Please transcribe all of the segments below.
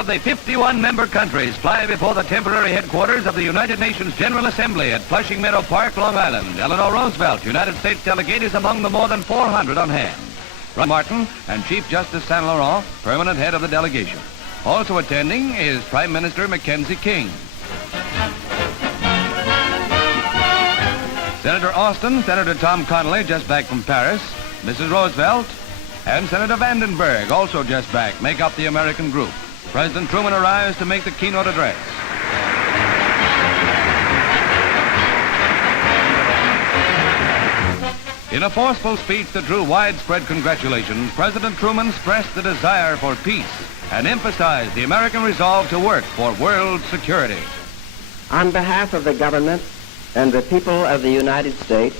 of the 51 member countries fly before the temporary headquarters of the United Nations General Assembly at Flushing Meadow Park, Long Island. Eleanor Roosevelt, United States delegate, is among the more than 400 on hand. Ron Martin and Chief Justice Saint Laurent, permanent head of the delegation. Also attending is Prime Minister Mackenzie King. Senator Austin, Senator Tom Connolly, just back from Paris, Mrs. Roosevelt, and Senator Vandenberg, also just back, make up the American group. President Truman arrives to make the keynote address. In a forceful speech that drew widespread congratulations, President Truman stressed the desire for peace and emphasized the American resolve to work for world security. On behalf of the government and the people of the United States,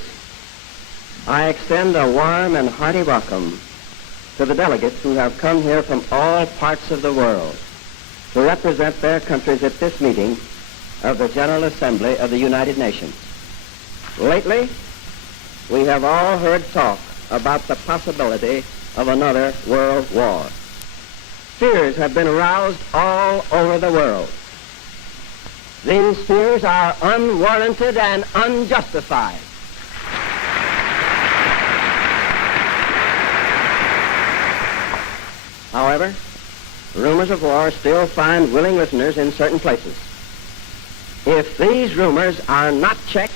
I extend a warm and hearty welcome to the delegates who have come here from all parts of the world to represent their countries at this meeting of the General Assembly of the United Nations. Lately, we have all heard talk about the possibility of another world war. Fears have been aroused all over the world. These fears are unwarranted and unjustified. However, rumors of war still find willing listeners in certain places. If these rumors are not checked,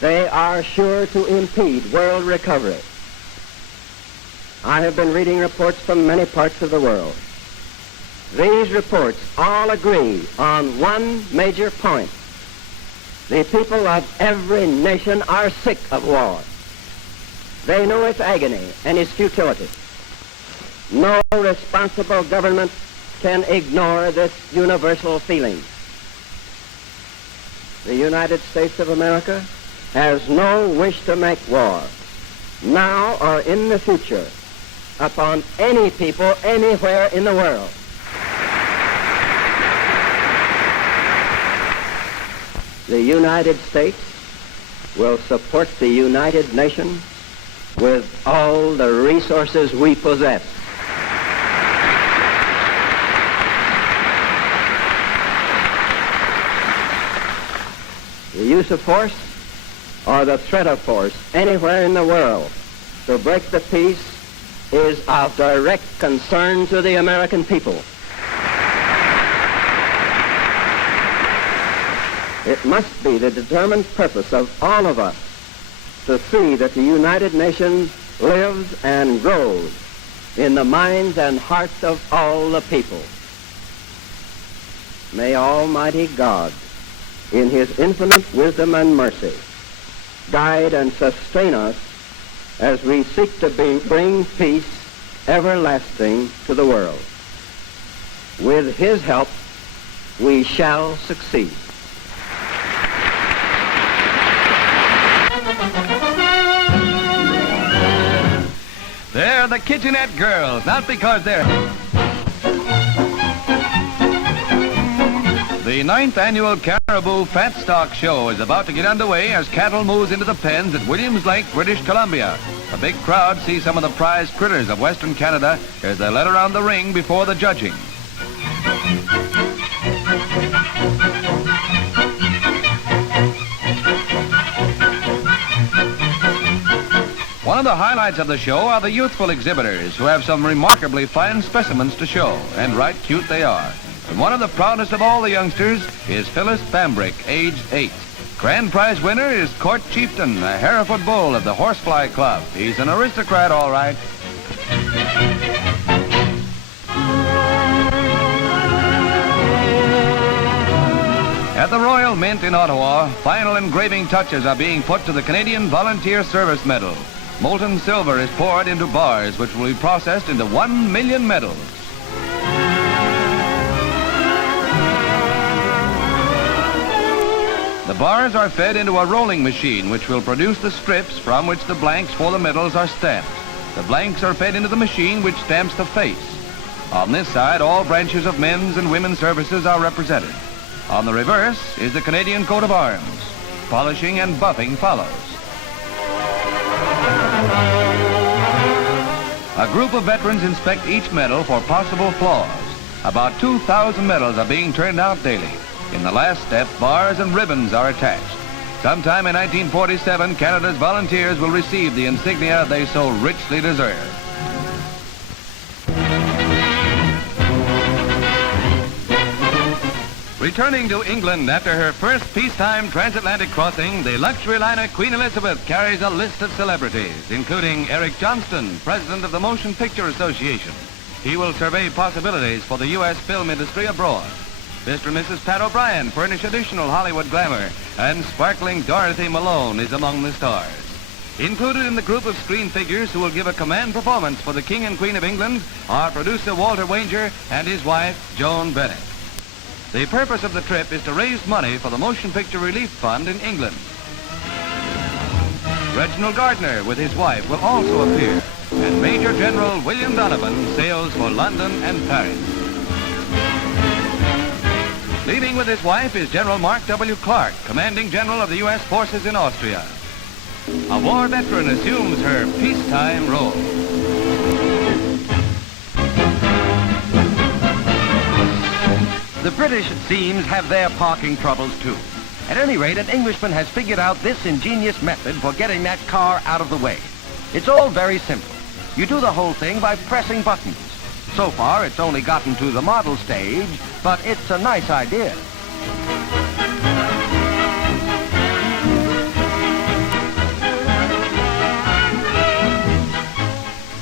they are sure to impede world recovery. I have been reading reports from many parts of the world. These reports all agree on one major point. The people of every nation are sick of war. They know its agony and its futility. No responsible government can ignore this universal feeling. The United States of America has no wish to make war, now or in the future, upon any people anywhere in the world. The United States will support the United Nations with all the resources we possess. The use of force or the threat of force anywhere in the world to break the peace is of direct concern to the American people. It must be the determined purpose of all of us to see that the United Nations lives and grows in the minds and hearts of all the people. May Almighty God, in His infinite wisdom and mercy, guide and sustain us as we seek to bring peace everlasting to the world. With His help, we shall succeed. They're the Kitchenette Girls, not because they're... The 9th annual Caribou Fat Stock Show is about to get underway as cattle moves into the pens at Williams Lake, British Columbia. A big crowd sees some of the prized critters of Western Canada as they're led around the ring before the judging. One of the highlights of the show are the youthful exhibitors who have some remarkably fine specimens to show, and right cute they are. And one of the proudest of all the youngsters is Phyllis Bambrick, aged 8. Grand prize winner is Court Chieftain, a Hereford bull of the Horsefly Club. He's an aristocrat, all right. At the Royal Mint in Ottawa, final engraving touches are being put to the Canadian Volunteer Service Medal. Molten silver is poured into bars, which will be processed into 1 million medals. The bars are fed into a rolling machine, which will produce the strips from which the blanks for the medals are stamped. The blanks are fed into the machine, which stamps the face. On this side, all branches of men's and women's services are represented. On the reverse is the Canadian coat of arms. Polishing and buffing follows. A group of veterans inspect each medal for possible flaws. About 2,000 medals are being turned out daily. In the last step, bars and ribbons are attached. Sometime in 1947, Canada's volunteers will receive the insignia they so richly deserve. Returning to England after her first peacetime transatlantic crossing, the luxury liner Queen Elizabeth carries a list of celebrities, including Eric Johnston, president of the Motion Picture Association. He will survey possibilities for the U.S. film industry abroad. Mr. and Mrs. Pat O'Brien furnish additional Hollywood glamour, and sparkling Dorothy Malone is among the stars. Included in the group of screen figures who will give a command performance for the King and Queen of England are producer Walter Wanger and his wife, Joan Bennett. The purpose of the trip is to raise money for the Motion Picture Relief Fund in England. Reginald Gardner with his wife will also appear, and Major General William Donovan sails for London and Paris. Leaving with his wife is General Mark W. Clark, Commanding General of the U.S. Forces in Austria. A war veteran assumes her peacetime role. The British, it seems, have their parking troubles too. At any rate, an Englishman has figured out this ingenious method for getting that car out of the way. It's all very simple. You do the whole thing by pressing buttons. So far, it's only gotten to the model stage, but it's a nice idea.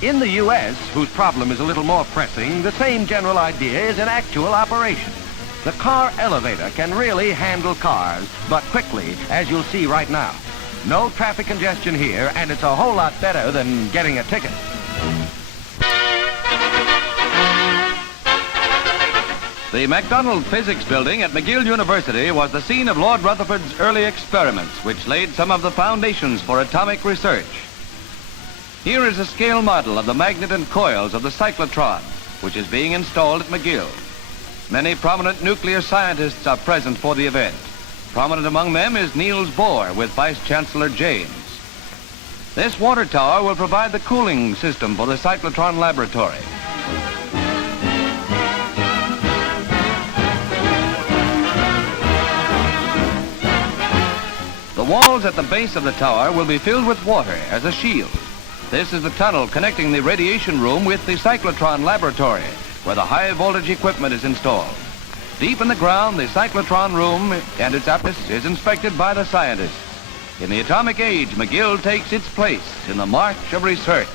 In the U.S., whose problem is a little more pressing, the same general idea is in actual operation. The car elevator can really handle cars, but quickly, as you'll see right now. No traffic congestion here, and it's a whole lot better than getting a ticket. The MacDonald Physics Building at McGill University was the scene of Lord Rutherford's early experiments, which laid some of the foundations for atomic research. Here is a scale model of the magnet and coils of the cyclotron, which is being installed at McGill. Many prominent nuclear scientists are present for the event. Prominent among them is Niels Bohr with Vice Chancellor James. This water tower will provide the cooling system for the cyclotron laboratory. The walls at the base of the tower will be filled with water as a shield. This is the tunnel connecting the radiation room with the cyclotron laboratory, where the high voltage equipment is installed. Deep in the ground, the cyclotron room and its apparatus is inspected by the scientists. In the atomic age, McGill takes its place in the march of research.